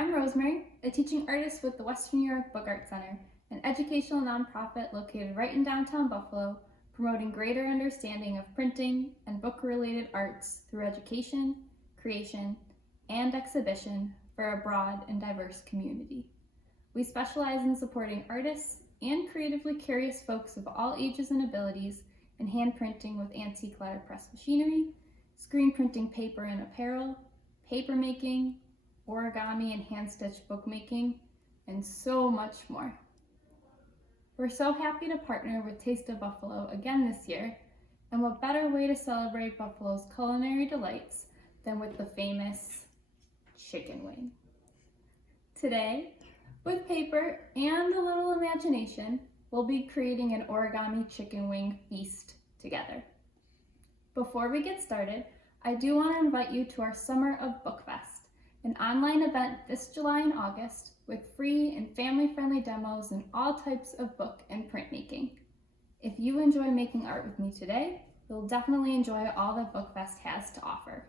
I'm Rosemary, a teaching artist with the Western New York Book Art Center, an educational nonprofit located right in downtown Buffalo, promoting greater understanding of printing and book-related arts through education, creation, and exhibition for a broad and diverse community. We specialize in supporting artists and creatively curious folks of all ages and abilities in hand printing with antique letterpress machinery, screen printing paper and apparel, paper making, origami and hand-stitched bookmaking, and so much more. We're so happy to partner with Taste of Buffalo again this year, and what better way to celebrate Buffalo's culinary delights than with the famous chicken wing. Today, with paper and a little imagination, we'll be creating an origami chicken wing feast together. Before we get started, I do want to invite you to our Summer of Book Fest, an online event this July and August with free and family-friendly demos in all types of book and printmaking. If you enjoy making art with me today, you'll definitely enjoy all that Book Fest has to offer.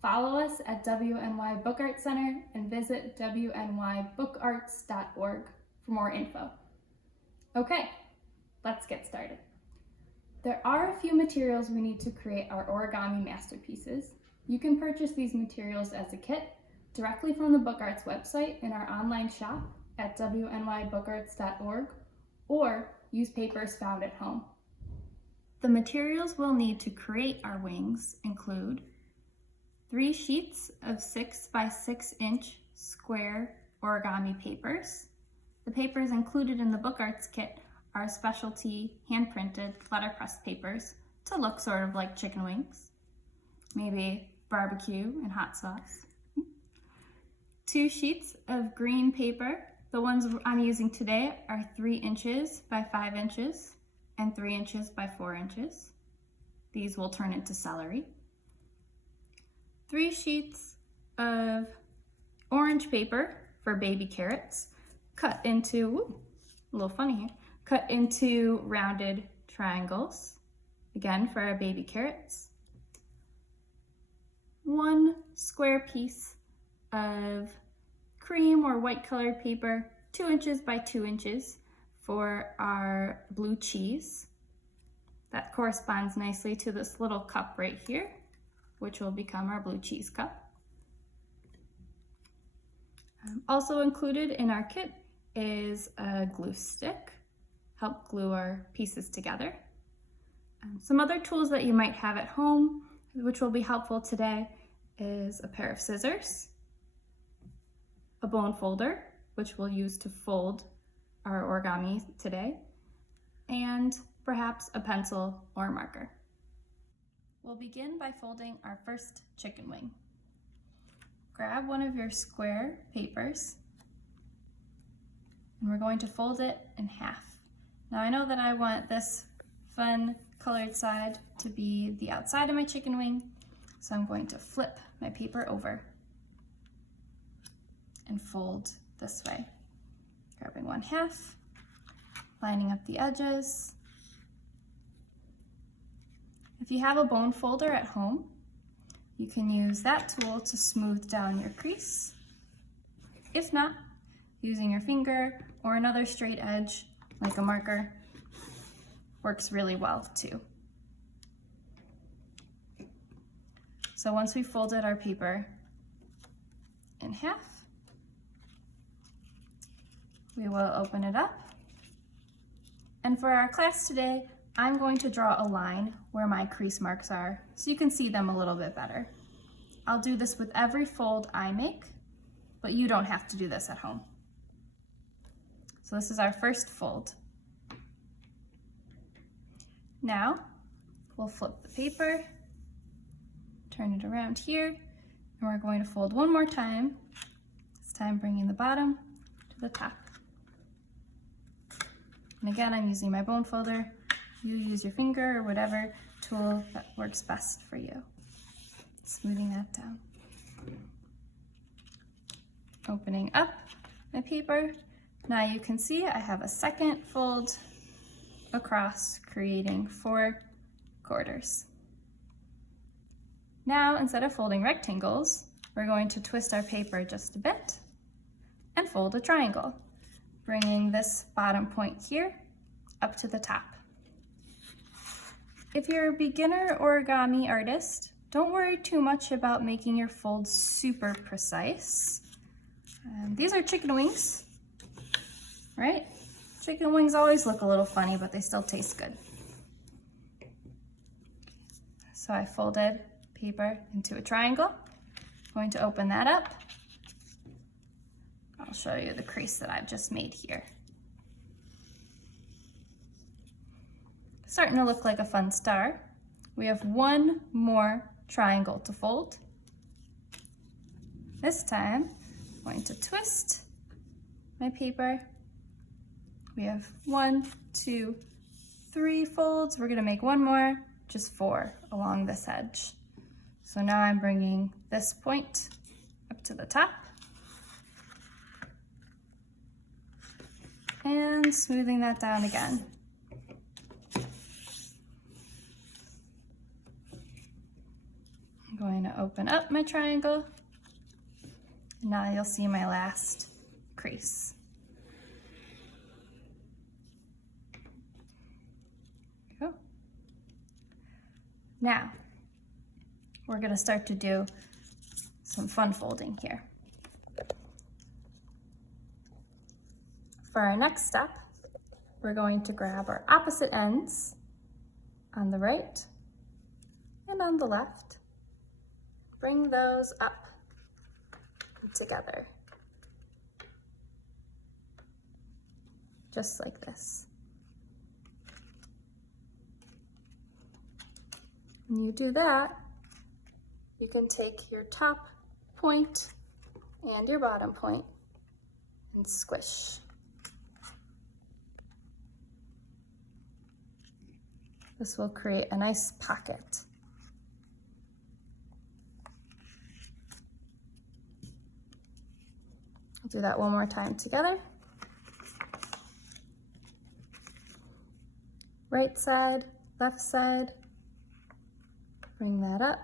Follow us at WNY Book Art Center and visit WNYBookarts.org for more info. Okay, let's get started. There are a few materials we need to create our origami masterpieces. You can purchase these materials as a kit directly from the Book Arts website in our online shop at WNYBookarts.org, or use papers found at home. The materials we'll need to create our wings include 3 sheets of 6 by 6 inch square origami papers. The papers included in the Book Arts kit are specialty hand-printed letterpress papers to look sort of like chicken wings, maybe barbecue and hot sauce. 2 sheets of green paper. The ones I'm using today are 3 inches by 5 inches and 3 inches by 4 inches. These will turn into celery. 3 sheets of orange paper for baby carrots, cut into, a little funny here, cut into rounded triangles, again for our baby carrots. 1 square piece of cream or white colored paper, 2 inches by 2 inches for our blue cheese. That corresponds nicely to this little cup right here, which will become our blue cheese cup. Also included in our kit is a glue stick, help glue our pieces together. Some other tools that you might have at home, which will be helpful today, is a pair of scissors, a bone folder, which we'll use to fold our origami today, and perhaps a pencil or marker. We'll begin by folding our first chicken wing. Grab one of your square papers, and we're going to fold it in half. Now I know that I want this fun colored side to be the outside of my chicken wing, so I'm going to flip my paper over and fold this way. Grabbing 1/2, lining up the edges. If you have a bone folder at home, you can use that tool to smooth down your crease. If not, using your finger or another straight edge like a marker works really well too. So once we folded our paper in half, we will open it up. And for our class today, I'm going to draw a line where my crease marks are so you can see them a little bit better. I'll do this with every fold I make, but you don't have to do this at home. So this is our first fold. Now, we'll flip the paper, turn it around here, and we're going to fold one more time, this time bringing the bottom to the top. And again, I'm using my bone folder. You use your finger or whatever tool that works best for you. Smoothing that down. Opening up my paper. Now you can see I have a second fold across, creating 4 quarters. Now, instead of folding rectangles, we're going to twist our paper just a bit and fold a triangle, bringing this bottom point here up to the top. If you're a beginner origami artist, don't worry too much about making your folds super precise. These are chicken wings, right? Chicken wings always look a little funny, but they still taste good. So I folded paper into a triangle. I'm going to open that up. I'll show you the crease that I've just made here. Starting to look like a fun star. We have one more triangle to fold. This time, I'm going to twist my paper. We have 1, 2, 3 folds. We're gonna make one more, just 4 along this edge. So now I'm bringing this point up to the top and smoothing that down again. I'm going to open up my triangle. Now you'll see my last crease. There we go. Now, we're going to start to do some fun folding here. For our next step, we're going to grab our opposite ends on the right and on the left. Bring those up together, just like this. When you do that, you can take your top point and your bottom point and squish. This will create a nice pocket. I'll do that one more time together. Right side, left side, bring that up.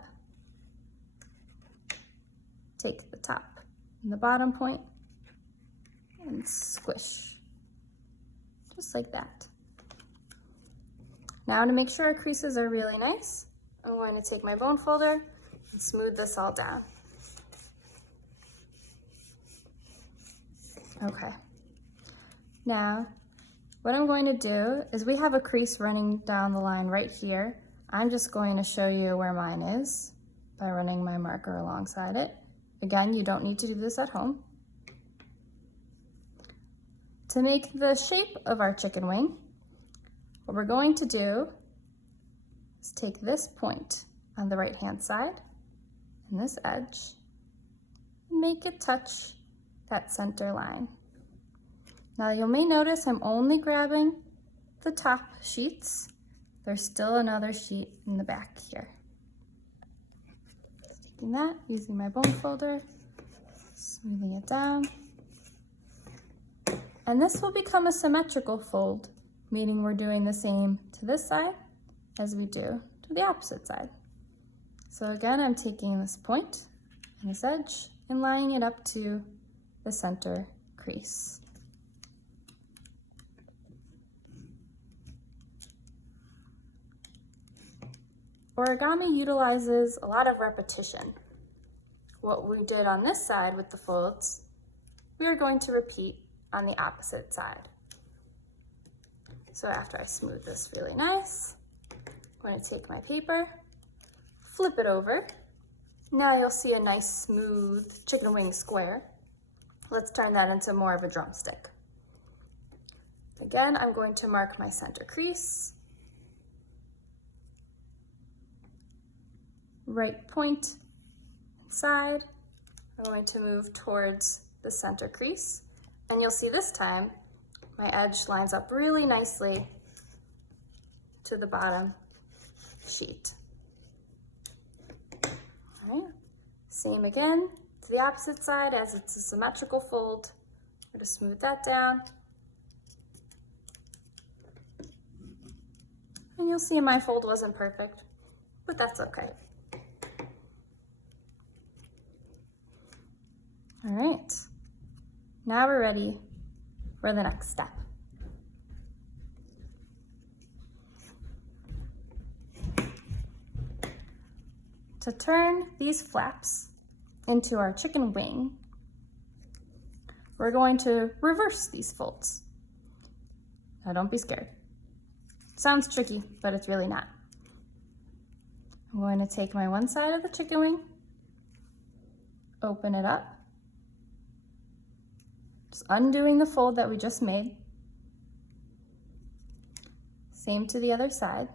Take the top and the bottom point and squish, just like that. Now to make sure our creases are really nice, I'm going to take my bone folder and smooth this all down. Okay, now what I'm going to do is we have a crease running down the line right here. I'm just going to show you where mine is by running my marker alongside it. Again, you don't need to do this at home. To make the shape of our chicken wing, what we're going to do is take this point on the right-hand side and this edge and make it touch that center line. Now you may notice I'm only grabbing the top sheets. There's still another sheet in the back here. Taking that, using my bone folder, smoothing it down. And this will become a symmetrical fold, meaning we're doing the same to this side as we do to the opposite side. So again, I'm taking this point and this edge and lining it up to the center crease. Origami utilizes a lot of repetition. What we did on this side with the folds, we are going to repeat on the opposite side. So after I smooth this really nice, I'm going to take my paper, flip it over. Now you'll see a nice smooth chicken wing square. Let's turn that into more of a drumstick. Again, I'm going to mark my center crease. Right point side, I'm going to move towards the center crease. And you'll see this time, my edge lines up really nicely to the bottom sheet. All right, same again to the opposite side as it's a symmetrical fold. I'm going to smooth that down. And you'll see my fold wasn't perfect, but that's okay. All right, Now we're ready for the next step. To turn these flaps into our chicken wing, we're going to reverse these folds. Now don't be scared. It sounds tricky, but it's really not. I'm going to take my one side of the chicken wing, open it up, just undoing the fold that we just made. Same to the other side.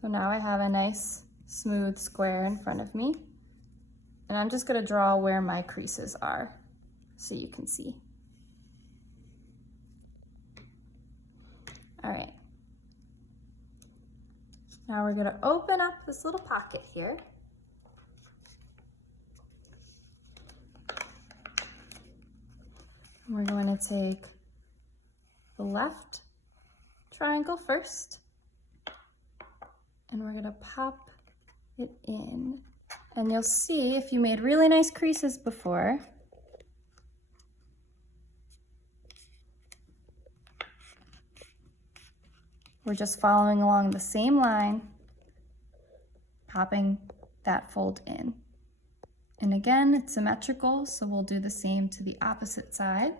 So now I have a nice smooth square in front of me, and I'm just going to draw where my creases are so you can see. All right, now we're going to open up this little pocket here. And we're going to take the left triangle first, and we're going to pop it in. And you'll see if you made really nice creases before, we're just following along the same line, popping that fold in. And again, it's symmetrical, so we'll do the same to the opposite side.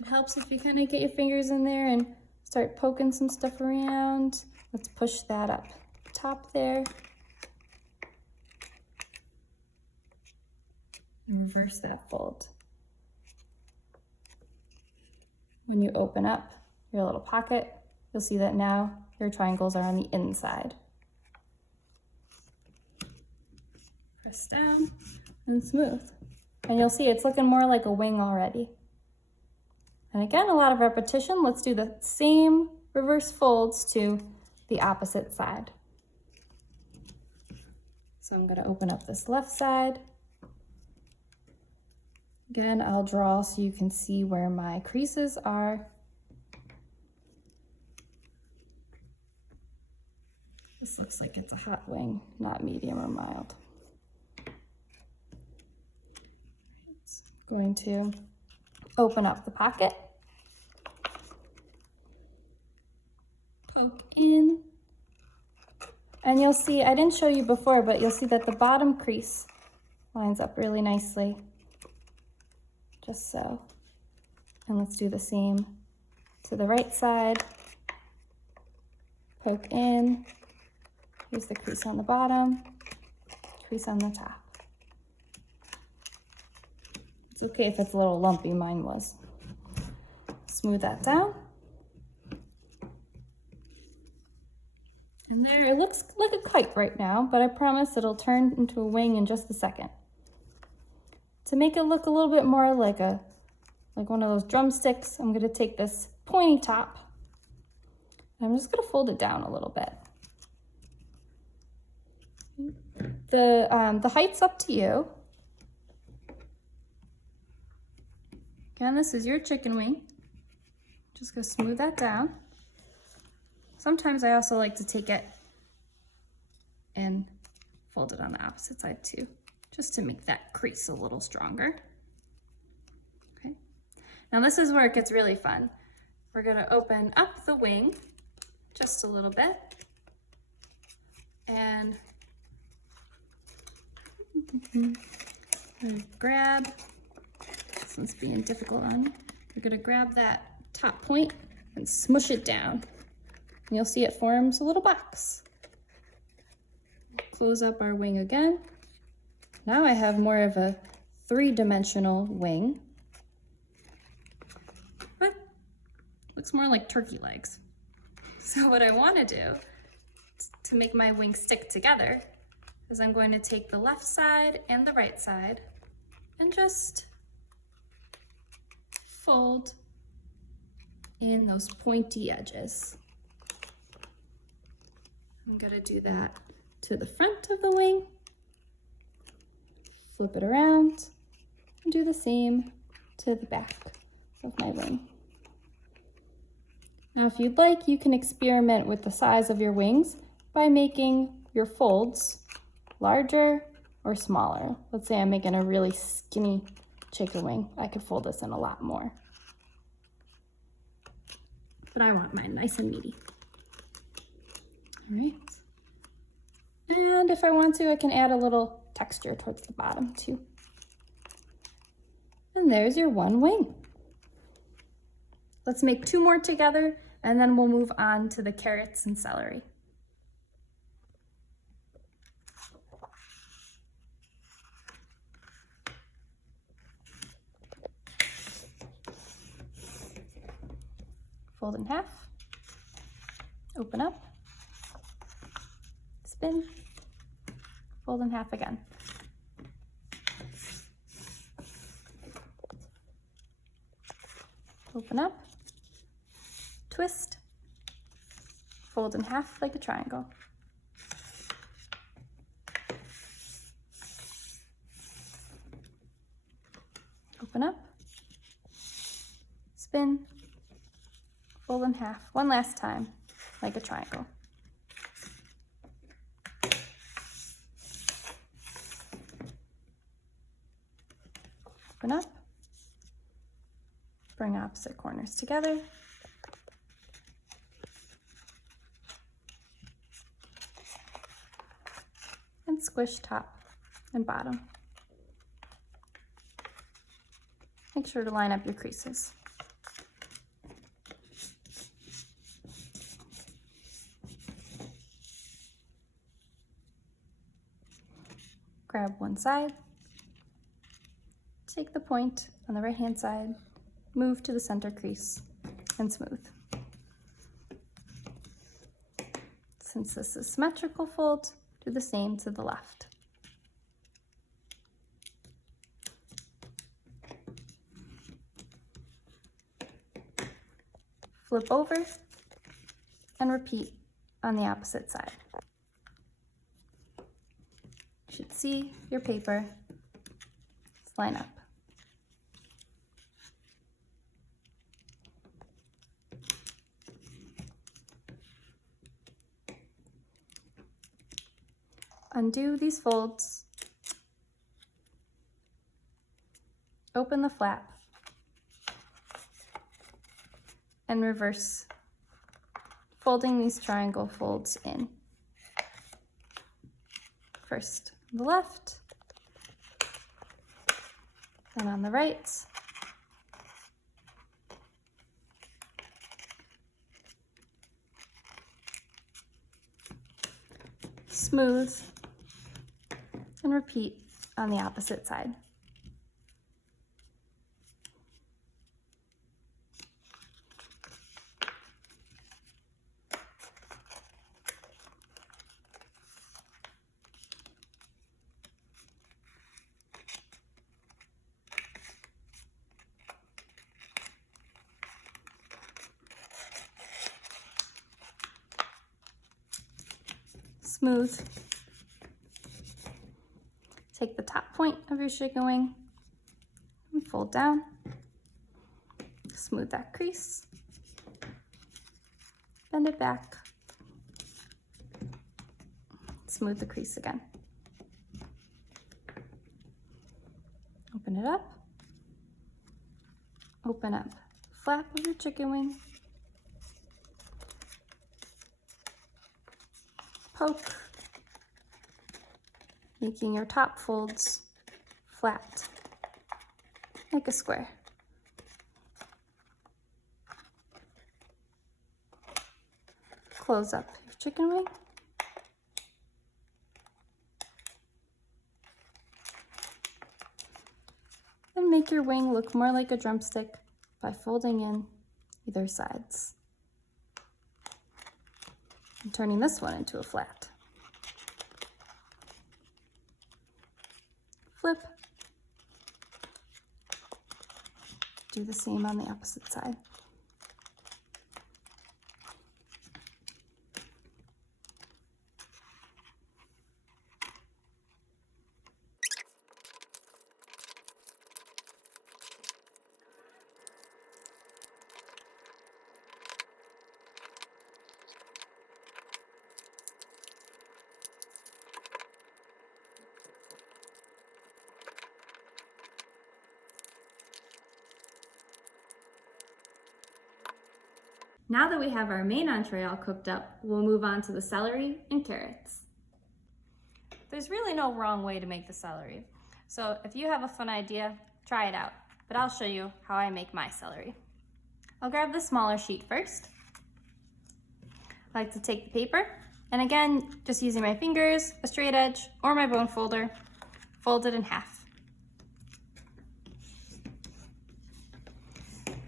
It helps if you kind of get your fingers in there and start poking some stuff around. Let's push that up top there. And reverse that fold. When you open up your little pocket, you'll see that now your triangles are on the inside. Press down and smooth. And you'll see it's looking more like a wing already. And again, a lot of repetition. Let's do the same reverse folds to the opposite side. So I'm going to open up this left side. Again, I'll draw so you can see where my creases are. This looks like it's a hot wing, not medium or mild. Going to open up the pocket. Poke in, and you'll see, I didn't show you before, but you'll see that the bottom crease lines up really nicely, just so. And let's do the same to the right side. Poke in, here's the crease on the bottom, crease on the top. It's okay if it's a little lumpy, mine was. Smooth that down. And there, it looks like a kite right now, but I promise it'll turn into a wing in just a second. To make it look a little bit more like one of those drumsticks, I'm gonna take this pointy top, and I'm just gonna fold it down a little bit. The height's up to you. Again, this is your chicken wing. Just gonna smooth that down. Sometimes I also like to take it and fold it on the opposite side too, just to make that crease a little stronger. Okay. Now this is where it gets really fun. We're gonna open up the wing just a little bit and grab, this one's being difficult on me. We're gonna grab that top point and smush it down. And you'll see it forms a little box. Close up our wing again. Now I have more of a three-dimensional wing, but looks more like turkey legs. So what I want to do to make my wing stick together is I'm going to take the left side and the right side and just fold in those pointy edges. I'm going to do that to the front of the wing, flip it around, and do the same to the back of my wing. Now, if you'd like, you can experiment with the size of your wings by making your folds larger or smaller. Let's say I'm making a really skinny chicken wing. I could fold this in a lot more. But I want mine nice and meaty. All right. And if I want to, I can add a little texture towards the bottom too. And there's your one wing. Let's make 2 more together, and then we'll move on to the carrots and celery. Fold in half, open up, spin, fold in half again. Open up, twist, fold in half like a triangle. Open up, spin, fold in half one last time like a triangle. Open up, bring opposite corners together, and squish top and bottom. Make sure to line up your creases. Grab one side, take the point on the right hand side, move to the center crease, and smooth. Since this is symmetrical fold, do the same to the left. Flip over and repeat on the opposite side. You should see your paper line up. Undo these folds, open the flap, and reverse, folding these triangle folds in. First on the left, then on the right, smooth, and repeat on the opposite side. Smooth. Take the top point of your chicken wing and fold down. Smooth that crease. Bend it back. Smooth the crease again. Open it up. Open up the flap of your chicken wing. Poke, making your top folds flat, like a square. Close up your chicken wing. And make your wing look more like a drumstick by folding in either sides. And turning this one into a flat. Flip. Do the same on the opposite side. Now that we have our main entree all cooked up, we'll move on to the celery and carrots. There's really no wrong way to make the celery. So if you have a fun idea, try it out. But I'll show you how I make my celery. I'll grab the smaller sheet first. I like to take the paper, and again, just using my fingers, a straight edge, or my bone folder, fold it in half.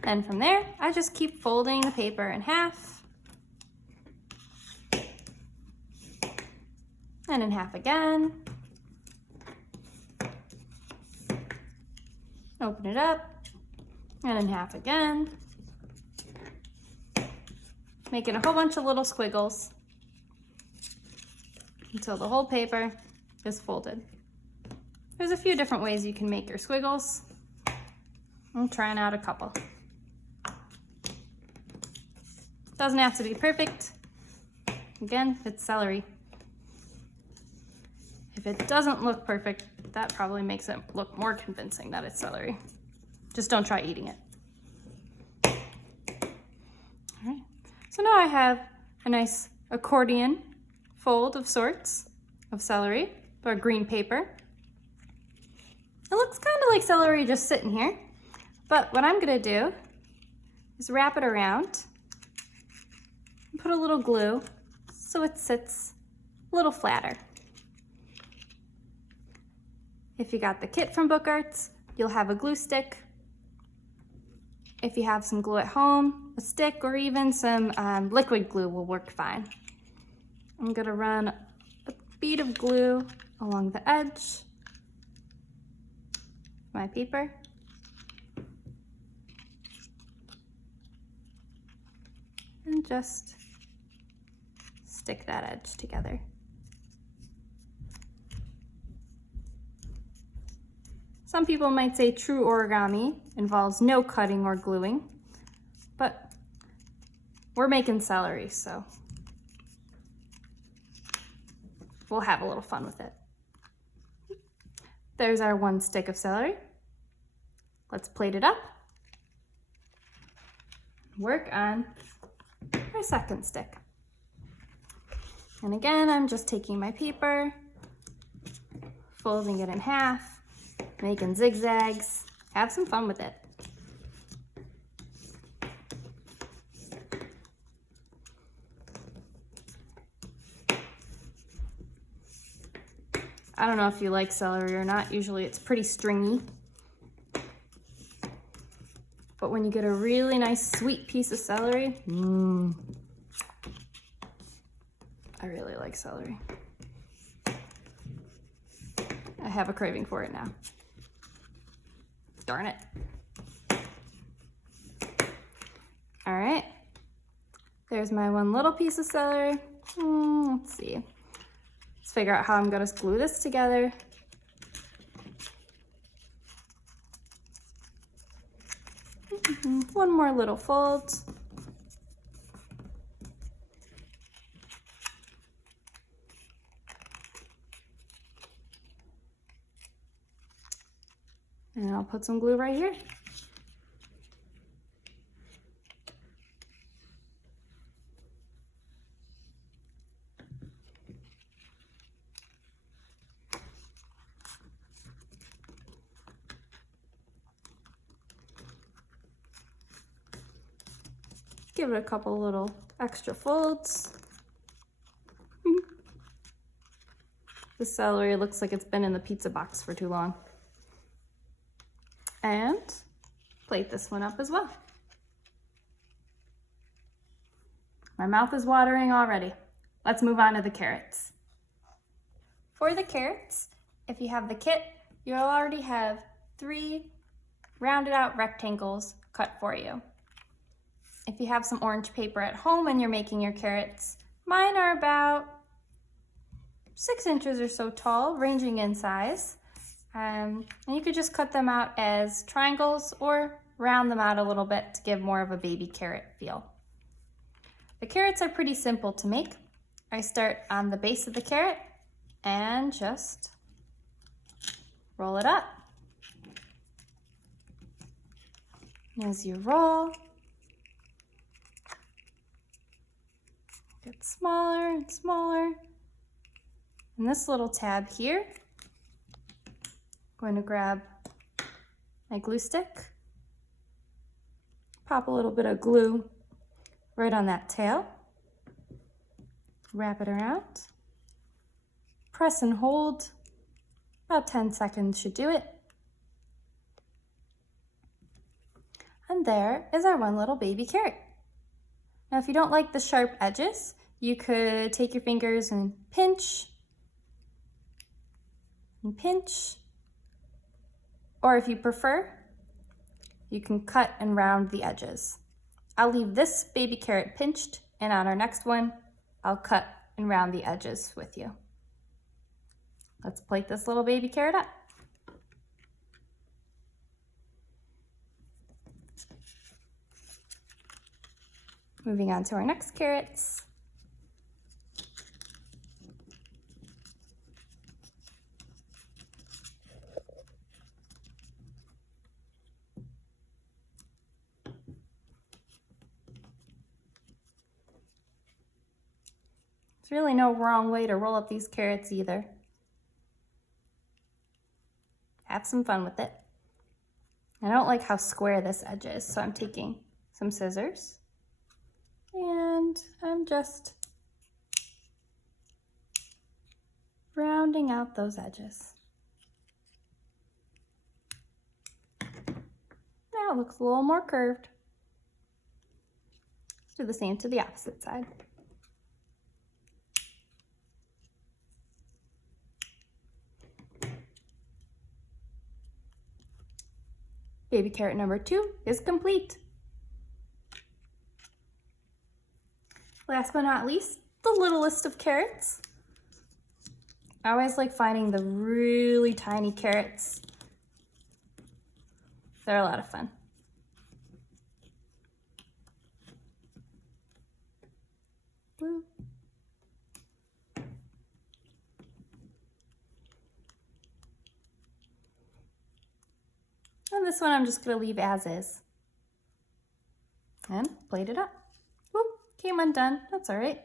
And from there, I just keep folding the paper in half, and in half again. Open it up, and in half again. Making a whole bunch of little squiggles until the whole paper is folded. There's a few different ways you can make your squiggles. I'm trying out a couple. Doesn't have to be perfect. Again, it's celery. If it doesn't look perfect, that probably makes it look more convincing that it's celery. Just don't try eating it. All right. So now I have a nice accordion fold of sorts of celery or green paper. It looks kind of like celery just sitting here, but what I'm gonna do is wrap it around and put a little glue so it sits a little flatter. If you got the kit from Book Arts, you'll have a glue stick. If you have some glue at home, a stick or even some liquid glue will work fine. I'm gonna run a bead of glue along the edge of my paper. And just stick that edge together. Some people might say true origami involves no cutting or gluing, but we're making celery, so we'll have a little fun with it. There's our one stick of celery. Let's plate it up. Work on our second stick. And again, I'm just taking my paper, folding it in half, making zigzags. Have some fun with it. I don't know if you like celery or not. Usually it's pretty stringy. But when you get a really nice sweet piece of celery, I really like celery. I have a craving for it now. Darn it. All right, there's my one little piece of celery. Let's see. Let's figure out how I'm gonna glue this together. One more little fold. And I'll put some glue right here. Give it a couple little extra folds. The celery looks like it's been in the pizza box for too long. And plate this one up as well. My mouth is watering already. Let's move on to the carrots. For the carrots, if you have the kit, you'll already have 3 rounded out rectangles cut for you. If you have some orange paper at home and you're making your carrots, mine are about 6 inches or so tall, ranging in size. And you could just cut them out as triangles or round them out a little bit to give more of a baby carrot feel. The carrots are pretty simple to make. I start on the base of the carrot and just roll it up. And as you roll, Get smaller and smaller. And this little tab here, I'm going to grab my glue stick, pop a little bit of glue right on that tail, wrap it around, press and hold, about 10 seconds should do it. And there is our one little baby carrot. Now if you don't like the sharp edges, you could take your fingers and pinch, or if you prefer, you can cut and round the edges. I'll leave this baby carrot pinched, and on our next one, I'll cut and round the edges with you. Let's plate this little baby carrot up. Moving on to our next carrots. There's really no wrong way to roll up these carrots either. Have some fun with it. I don't like how square this edge is, so I'm taking some scissors and I'm just rounding out those edges. Now it looks a little more curved. Let's do the same to the opposite side. Baby carrot number 2 is complete. Last but not least, the littlest of carrots. I always like finding the really tiny carrots. They're a lot of fun. Woo. And this one I'm just going to leave as is. And plate it up. Whoop, came undone. That's all right.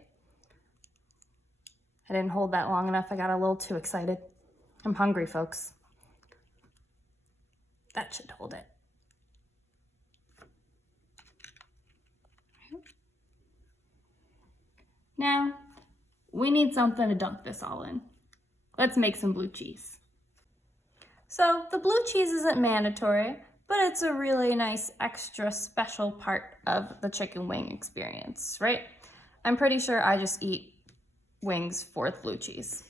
I didn't hold that long enough. I got a little too excited. I'm hungry, folks. That should hold it. Now, we need something to dunk this all in. Let's make some blue cheese. So the blue cheese isn't mandatory, but it's a really nice extra special part of the chicken wing experience, right? I'm pretty sure I just eat wings with blue cheese.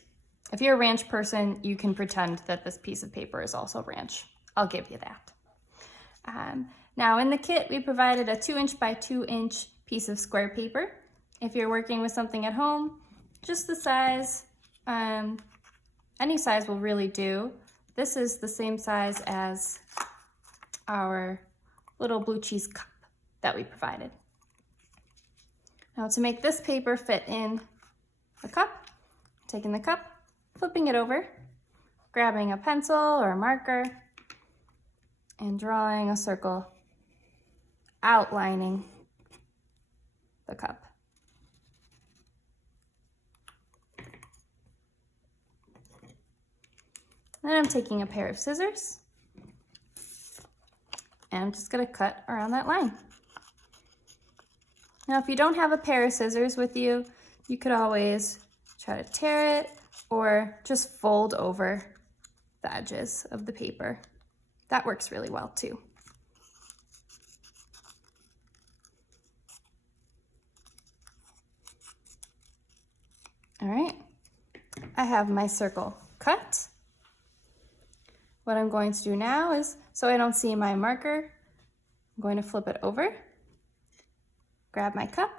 If you're a ranch person, you can pretend that this piece of paper is also ranch. I'll give you that. Now in the kit, we provided a 2" by 2" piece of square paper. If you're working with something at home, just the size, any size will really do. This is the same size as our little blue cheese cup that we provided. Now to make this paper fit in the cup, taking the cup, flipping it over, grabbing a pencil or a marker, and drawing a circle, outlining the cup. Then I'm taking a pair of scissors and I'm just going to cut around that line. Now if you don't have a pair of scissors with you, you could always try to tear it or just fold over the edges of the paper. That works really well too. All right, I have my circle cut. What I'm going to do now is, so I don't see my marker, I'm going to flip it over, grab my cup,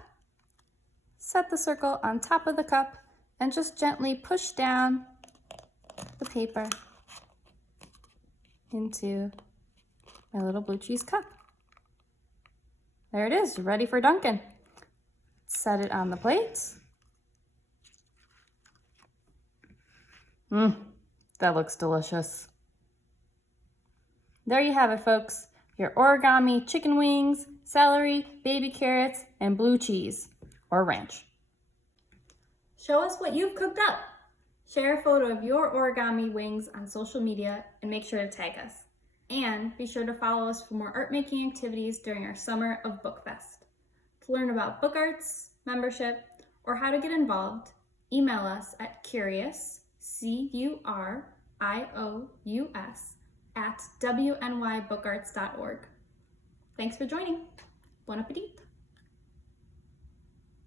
set the circle on top of the cup, and just gently push down the paper into my little blue cheese cup. There it is, ready for dunking. Set it on the plate. That looks delicious. There you have it, folks. Your origami chicken wings, celery, baby carrots, and blue cheese, or ranch. Show us what you've cooked up. Share a photo of your origami wings on social media and make sure to tag us. And be sure to follow us for more art making activities during our Summer of Bookfest. To learn about book arts, membership, or how to get involved, email us at curious, CURIOUS, @WNYBookarts.org. Thanks for joining. Bon appetit!